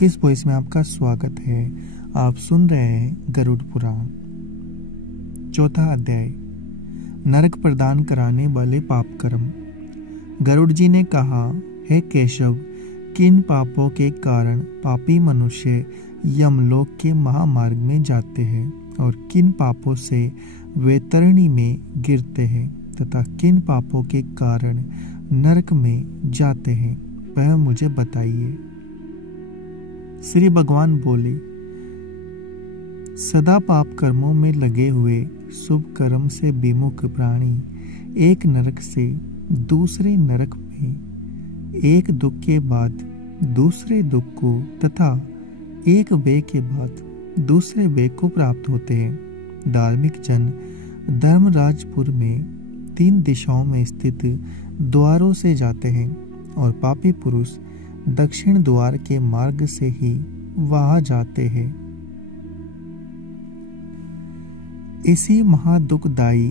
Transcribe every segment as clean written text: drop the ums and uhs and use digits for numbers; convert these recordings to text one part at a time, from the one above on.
Cookies voice में आपका स्वागत है। आप सुन रहे हैं गरुड़ पुराण, चौथा अध्याय, नरक प्रदान कराने वाले पाप कर्म। गरुड़ जी ने कहा, हे केशव, किन पापों के कारण पापी मनुष्य यमलोक के महामार्ग में जाते हैं और किन पापों से वैतरणी में गिरते हैं तथा किन पापों के कारण नरक में जाते हैं, वह मुझे बताइए। श्री भगवान बोले, सदा पाप कर्मों में लगे हुए शुभ कर्म से विमुख प्राणी एक नरक से दूसरे नरक में एक दुख के बाद दूसरे दुख को तथा एक व्यय के बाद दूसरे व्यय को प्राप्त होते हैं। धार्मिक जन धर्मराजपुर में 3 दिशाओं में स्थित द्वारों से जाते हैं और पापी पुरुष दक्षिण द्वार के मार्ग से ही वहां जाते हैं। इसी महादुखदायी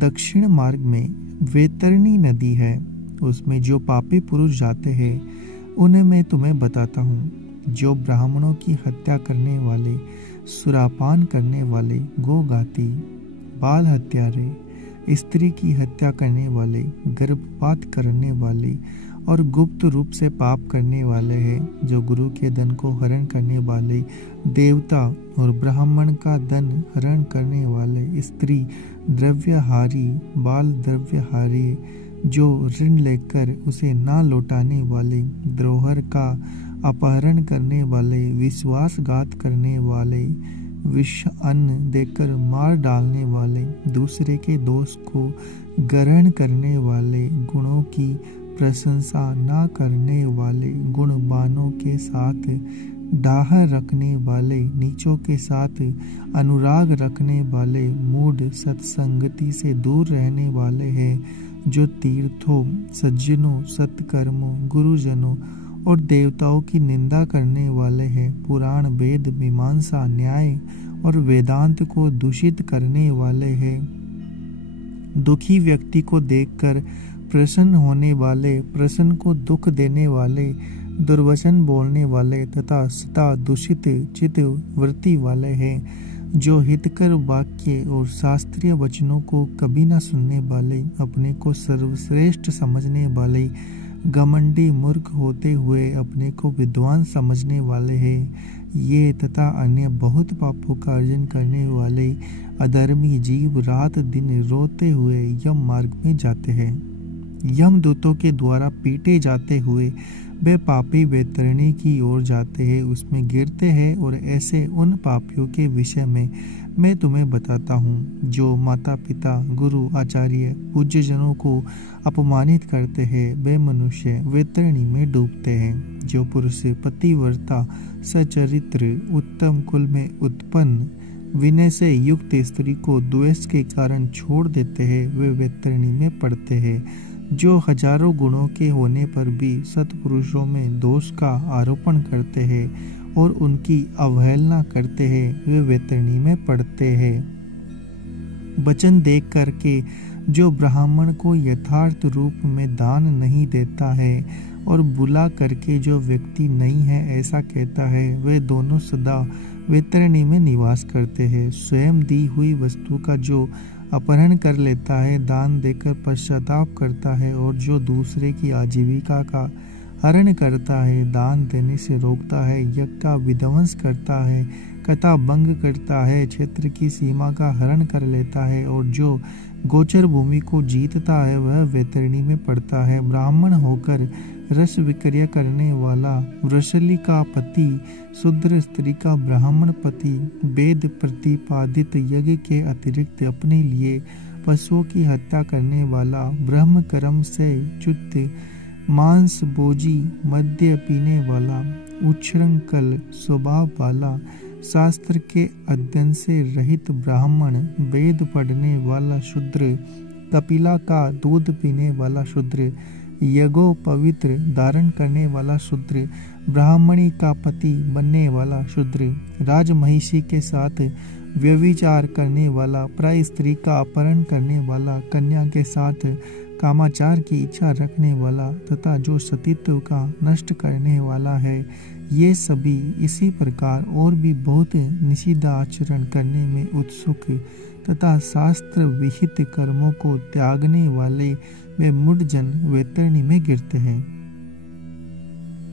दक्षिण मार्ग में वैतरणी नदी है। उसमें जो पापी पुरुष जाते हैं उन्हें मैं तुम्हें बताता हूँ। जो ब्राह्मणों की हत्या करने वाले, सुरापान करने वाले, गोघाती, बाल हत्यारे, स्त्री की हत्या करने वाले, गर्भपात करने वाले और गुप्त रूप से पाप करने वाले हैं, जो गुरु के धन को हरण करने वाले, देवता और ब्राह्मण का धन हरण करने वाले, स्त्री द्रव्यहारी, बाल द्रव्यहारी, जो ऋण लेकर उसे ना लौटाने वाले, द्रोहर का अपहरण करने वाले, विश्वासघात करने वाले, विष अन्न देकर मार डालने वाले, दूसरे के दोष को ग्रहण करने वाले, गुणों की प्रशंसा ना करने वाले, गुणवानों के साथ डाह रखने वाले, नीचों के साथ अनुराग रखने वाले, मूढ़ सत्संगति से दूर रहने वाले हैं, जो तीर्थों, सज्जनों, सत्कर्मों, गुरुजनों और देवताओं की निंदा करने वाले हैं, पुराण, वेद, मीमांसा, न्याय और वेदांत को दूषित करने वाले हैं, दुखी व्यक्ति को देखकर प्रसन्न होने वाले, प्रसन्न को दुख देने वाले, दुर्वचन बोलने वाले तथा सदा दूषित चित्त वृत्ति वाले हैं, जो हितकर वाक्य और शास्त्रीय वचनों को कभी न सुनने वाले, अपने को सर्वश्रेष्ठ समझने वाले, घमंडी, मूर्ख होते हुए अपने को विद्वान समझने वाले हैं। ये तथा अन्य बहुत पापों का अर्जन करने वाले अधर्मी जीव रात दिन रोते हुए यम मार्ग में जाते हैं। यमदूतों के द्वारा पीटे जाते हुए वे पापी वैतरणी की ओर जाते हैं, उसमें गिरते हैं। और ऐसे उन पापियों के विषय में मैं तुम्हें बताता हूँ, जो माता पिता, गुरु, आचार्य, पूज्य जनों को अपमानित करते हैं, वे मनुष्य वैतरणी में डूबते हैं। जो पुरुष पतिव्रता, सचरित्र, उत्तम कुल में उत्पन्न, विनय से युक्त स्त्री को द्वेष के कारण छोड़ देते हैं, वे वैतरणी में पड़ते हैं। जो हजारों गुणों के होने पर भी सत्पुरुषों में दोष का आरोपण करते हैं और उनकी अवहेलना करते हैं, वे वैतरणी में पड़ते हैं। वचन देख करके जो ब्राह्मण को यथार्थ रूप में दान नहीं देता है और बुला करके जो व्यक्ति नहीं है ऐसा कहता है, वे दोनों सदा वैतरणी में निवास करते हैं। स्वयं दी हुई वस्तु का जो अपहरण कर लेता है, दान देकर पश्चाताप करता है, और जो दूसरे की आजीविका का हरण करता है, दान देने से रोकता है, यज्ञ का विध्वंस करता है, कथा भंग करता है, क्षेत्र की सीमा का हरण कर लेता है, और जो गोचर भूमि को जीतता है, वह वैतरणी में पड़ता है। ब्राह्मण होकर रस विक्रय करने वाला, वृषली का पति, शूद्र स्त्री का ब्राह्मण पति, वेद प्रतिपादित यज्ञ के अतिरिक्त अपने लिए पशुओं की हत्या करने वाला, ब्रह्म कर्म से च्युत, मांस भोजी, मद्य पीने वाला, उच्छृंखल स्वभाव वाला, शास्त्र के अध्ययन से रहित ब्राह्मण, वेद पढ़ने वाला शूद्र, कपिला का दूध पीने वाला शूद्र, यज्ञो पवित्र धारण करने वाला शूद्र, ब्राह्मणी का पति बनने वाला शूद्र, राजमहिषी के साथ व्यभिचार करने वाला, प्राय स्त्री का अपहरण करने वाला, कन्या के साथ कामाचार की इच्छा रखने वाला तथा जो सतीत्व का नष्ट करने वाला है, ये सभी इसी प्रकार और भी बहुत निषिद्ध आचरण करने में उत्सुक तथा शास्त्र विहित कर्मों को त्यागने वाले वे मूढ़जन वैतरणी में गिरते हैं।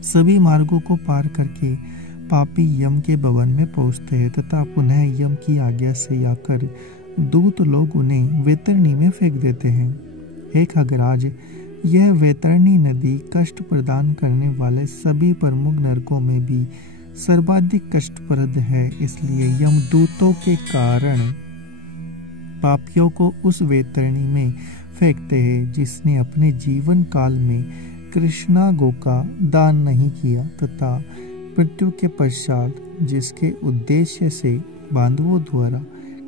सभी मार्गों को पार करके पापी यम के भवन में पहुंचते हैं तथा पुनः यम की आज्ञा से आकर दूत लोग उन्हें वैतरणी में फेंक देते हैं। हे खगराज, यह वैतरणी नदी कष्ट प्रदान करने वाले सभी प्रमुख नरकों में भी सर्वाधिक कष्टप्रद है। इसलिए यमदूतों के कारण पापियों को उस वैतरणी में फेंकते हैं जिसने अपने जीवन काल में कृष्णा गो का दान नहीं किया तथा मृत्यु के पश्चात जिसके उद्देश्य से बांधवों द्वारा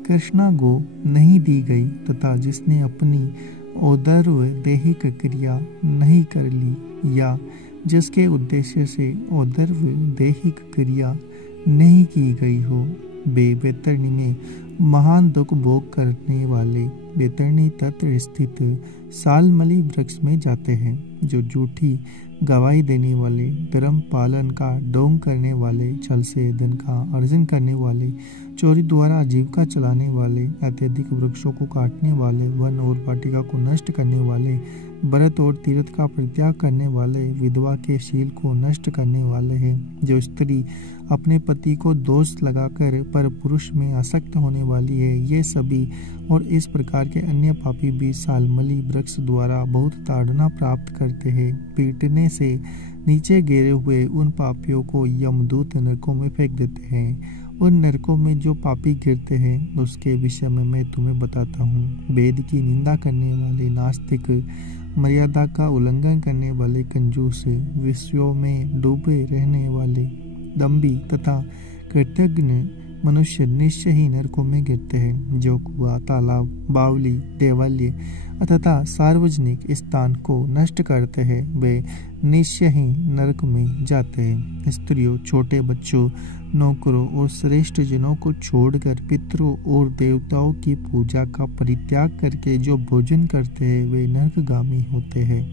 कृष्णा गो नहीं दी गई तथा जिसने अपनी औदर्व दैहिक क्रिया नहीं कर ली या जिसके उद्देश्य से औदर्व दैहिक क्रिया नहीं की गई हो, वे वैतरणी में महान दुख भोग करने वाले वैतरणी तट स्थित सालमली वृक्ष में जाते हैं। जो झूठी गवाही देने वाले, धर्म पालन का ढोंग करने वाले, छल से धन का अर्जन करने वाले, चोरी द्वारा आजीविका चलाने वाले, अत्यधिक वृक्षों को काटने वाले, वन और वाटिका को नष्ट करने वाले, व्रत और तीर्थ का परित्याग करने वाले, विधवा के शील को नष्ट करने वाले हैं। जो स्त्री अपने पति को दोष लगाकर पर पुरुष में आसक्त होने वाली है, ये सभी और इस प्रकार के अन्य पापी भी सालमली वृक्ष द्वारा बहुत ताड़ना प्राप्त करते हैं। पीटने से नीचे गिरे हुए उन पापियों को यमदूत नरकों में फेंक देते हैं। उन नरकों में जो पापी गिरते हैं उसके विषय में मैं तुम्हें बताता हूँ। वेद की निंदा करने वाले नास्तिक, मर्यादा का उल्लंघन करने वाले कंजूस, विषयों में डूबे रहने वाले दम्भी तथा कृतज्ञ मनुष्य निश्चय ही नरकों में गिरते हैं। जो कुआं, तालाब, बावली, देवालय तथा सार्वजनिक स्थान को नष्ट करते हैं वे निश्चय ही नरक में जाते हैं। स्त्रियों, छोटे बच्चों, नौकरों और श्रेष्ठ जनों को छोड़कर पितरों और देवताओं की पूजा का परित्याग करके जो भोजन करते हैं वे नरकगामी होते हैं।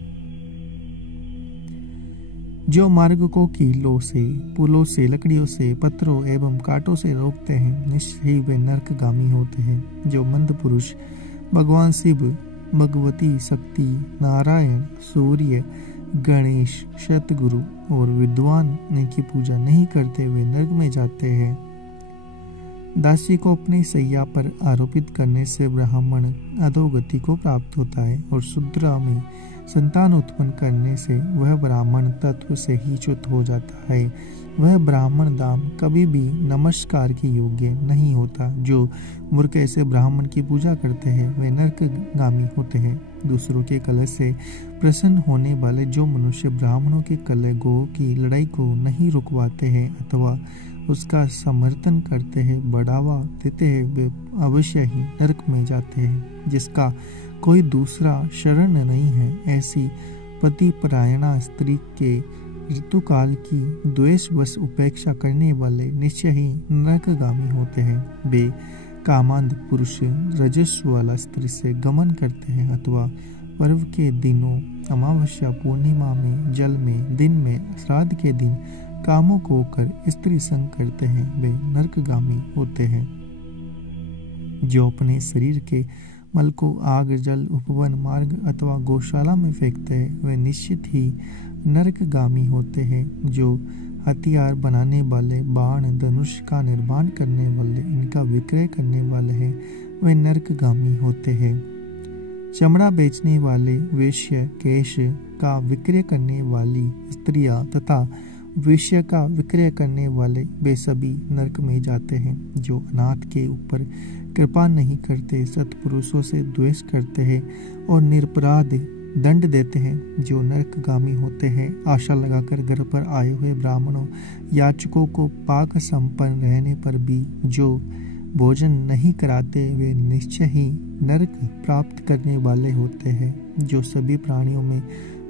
जो मार्ग को कीलों से, पुलों से, लकड़ियों से, पत्थरों एवं कांटों से रोकते हैं निश्चय ही वे नरकगामी होते हैं। जो मंद पुरुष भगवान शिव, भगवती शक्ति, नारायण, सूर्य, गणेश, सतगुरु और विद्वान की पूजा नहीं करते वे नरक में जाते हैं। दासी को अपने सैया पर आरोपित करने से ब्राह्मण अधोगति को प्राप्त होता है और शूद्र में संतान उत्पन्न करने से वह ब्राह्मण तत्व से ही च्युत हो जाता है। वह ब्राह्मण दाम कभी भी नमस्कार के योग्य नहीं होता। जो मूर्ख ऐसे ब्राह्मण की पूजा करते हैं वे नरकगामी होते हैं। दूसरों के कलह से प्रसन्न होने वाले जो मनुष्य ब्राह्मणों के कलह गो की लड़ाई को नहीं रुकवाते हैं अथवा उसका समर्थन करते हैं, बढ़ावा देते हैं, वे अवश्य ही नरक में जाते हैं। जिसका कोई दूसरा शरण नहीं है, ऐसी पतिपरायणा स्त्री के ऋतुकाल की द्वेषवश उपेक्षा करने वाले निश्चय ही नरकगामी होते हैं। वे कामांध पुरुष रजस्व वाला स्त्री से गमन करते हैं अथवा पर्व के दिनों, अमावस्या, पूर्णिमा में, जल में, दिन में, श्राद्ध के दिन कामों को होकर स्त्री संग करते हैं वे नरकगामी होते हैं। जो अपने शरीर के मल को आग, जल, उपवन, मार्ग अथवा गौशाला में फेंकते हैं वे निश्चित ही नरकगामी होते हैं। जो हथियार बनाने वाले, बाण, धनुष का निर्माण करने वाले, इनका विक्रय करने वाले हैं वे नरकगामी होते हैं। चमड़ा बेचने वाले, वेश्य, केश का विक्रय करने वाली स्त्रियां तथा वेश्य का विक्रय करने वाले वे सभी नरक में जाते हैं। जो अनाथ के ऊपर कृपा नहीं करते, सत्पुरुषों से द्वेष करते हैं और निरपराध दंड देते हैं, जो नरकगामी होते हैं। आशा लगाकर घर पर आए हुए ब्राह्मणों, याचकों को पाक संपन्न रहने पर भी जो भोजन नहीं कराते वे निश्चय ही नरक प्राप्त करने वाले होते हैं। जो सभी प्राणियों में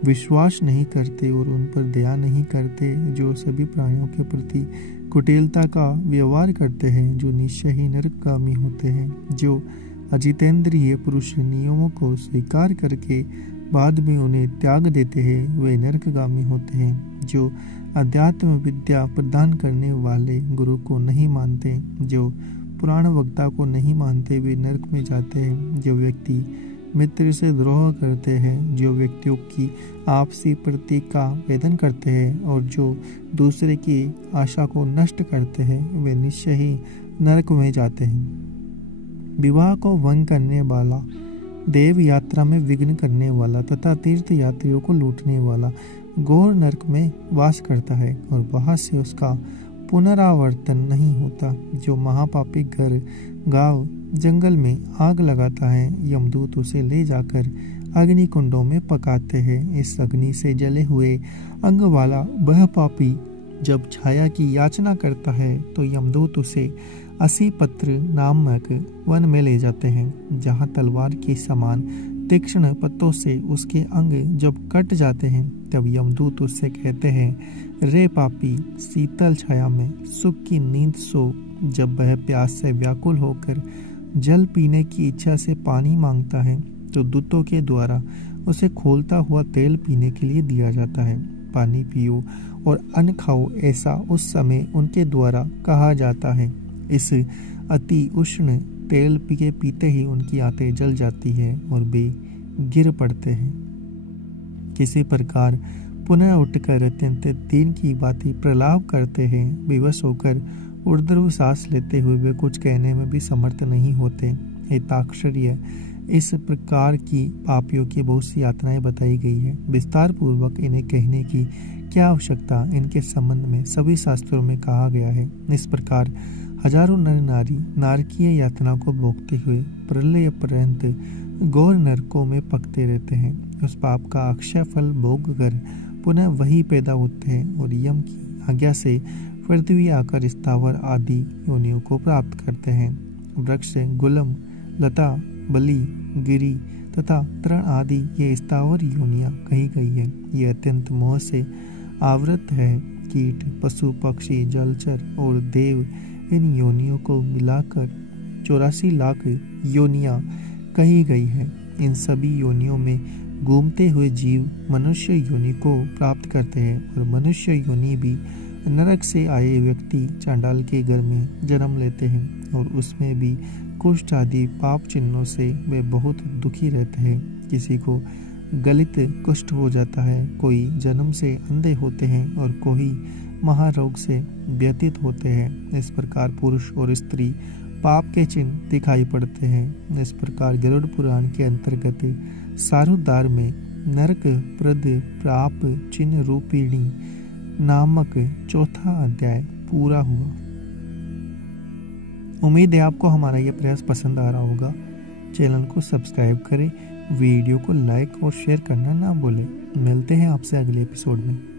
विश्वास नहीं करते और उन पर दया नहीं करते, जो सभी प्राणियों के प्रति कुटिलता का व्यवहार करते हैं, जो निश्चय ही नरकगामी होते हैं। जो अजितेंद्रिय पुरुष नियमों को स्वीकार करके बाद में उन्हें त्याग देते हैं वे नरकगामी होते हैं। जो अध्यात्म विद्या प्रदान करने वाले गुरु को नहीं मानते, जो पुराण वक्ता को नहीं मानते, वे नरक में जाते हैं। जो व्यक्ति मित्र से द्रोह करते हैं, जो व्यक्तियों की आपसी प्रीति का वेदन करते हैं और जो दूसरे की आशा को नष्ट करते हैं, वे निश्चय ही नरक में जाते हैं। विवाह को भंग करने वाला, देव यात्रा में विघ्न करने वाला तथा तीर्थ यात्रियों को लूटने वाला घोर नरक में वास करता है और वहां से उसका पुनरावर्तन नहीं होता। जो महापापी घर, गांव, जंगल में आग लगाता है, यमदूत उसे ले जाकर अग्नि कुंडों में पकाते हैं। इस अग्नि से जले हुए अंग वाला वह पापी जब छाया की याचना करता है तो यमदूत उसे असी पत्र नामक वन में ले जाते हैं, जहां तलवार के समान तीक्ष्ण पत्तों से उसके अंग जब कट जाते हैं तब यमदूत उससे कहते हैं, रे पापी, शीतल छाया में सुख की नींद सो। जब वह प्यास से व्याकुल होकर जल पीने की इच्छा से पानी मांगता है तो दूतों के द्वारा उसे खोलता हुआ तेल पीने के लिए दिया जाता है। पानी पियो और अन्न खाओ, ऐसा उस समय उनके द्वारा कहा जाता है। इस अति उष्ण तेल पीते ही उनकी आंतें जल जाती है और वे गिर पड़ते हैं। किसी प्रकार पुनः उठकर अत्यंत दीन की बातें प्रलाप करते हैं। विवश होकर ऊर्ध्व सांस लेते हुए वे कुछ कहने में भी समर्थ नहीं होते। हे ताक्षर्य, इस प्रकार की पापियों की बहुत सी यातनाएं बताई गई है। विस्तार पूर्वक इन्हें कहने की क्या आवश्यकता, इनके संबंध में सभी शास्त्रों में कहा गया है। इस प्रकार हजारों नर नारी नारकीय यातना को भोगते हुए प्रलय पर्यंत घोर नरकों में पकते रहते हैं। उस पाप का अक्षय फल भोग कर पुनः वही पैदा होते हैं और यम की आज्ञा से पृथ्वी आकर स्थावर आदि योनियों को प्राप्त करते हैं। वृक्ष, गुलम, लता, बलि, गिरी तथा तृण आदि ये स्थावर योनियां कही गई है। ये अत्यंत मोह से आवृत है। कीट, पशु, पक्षी, जलचर और देव, इन योनियों को मिलाकर 84 लाख योनियां कही गई है। इन सभी योनियों में घूमते हुए जीव मनुष्य योनि को प्राप्त करते हैं और मनुष्य योनि भी नरक से आए व्यक्ति चांडाल के घर में जन्म लेते हैं और उसमें भी कुष्ठ आदि पाप चिन्हों से वे बहुत दुखी रहते हैं। किसी को गलित कुष्ठ हो जाता है, कोई जन्म से अंधे होते हैं और कोई महारोग से व्यतीत होते हैं। इस प्रकार पुरुष और स्त्री पाप के चिन्ह दिखाई पड़ते हैं। इस प्रकार गरुड़ पुराण के अंतर्गत सारुद्धार में नरक प्रद पाप चिन्ह रूपिणी नामक चौथा अध्याय पूरा हुआ। उम्मीद है आपको हमारा यह प्रयास पसंद आ रहा होगा। चैनल को सब्सक्राइब करें, वीडियो को लाइक और शेयर करना ना भूलें। मिलते हैं आपसे अगले एपिसोड में।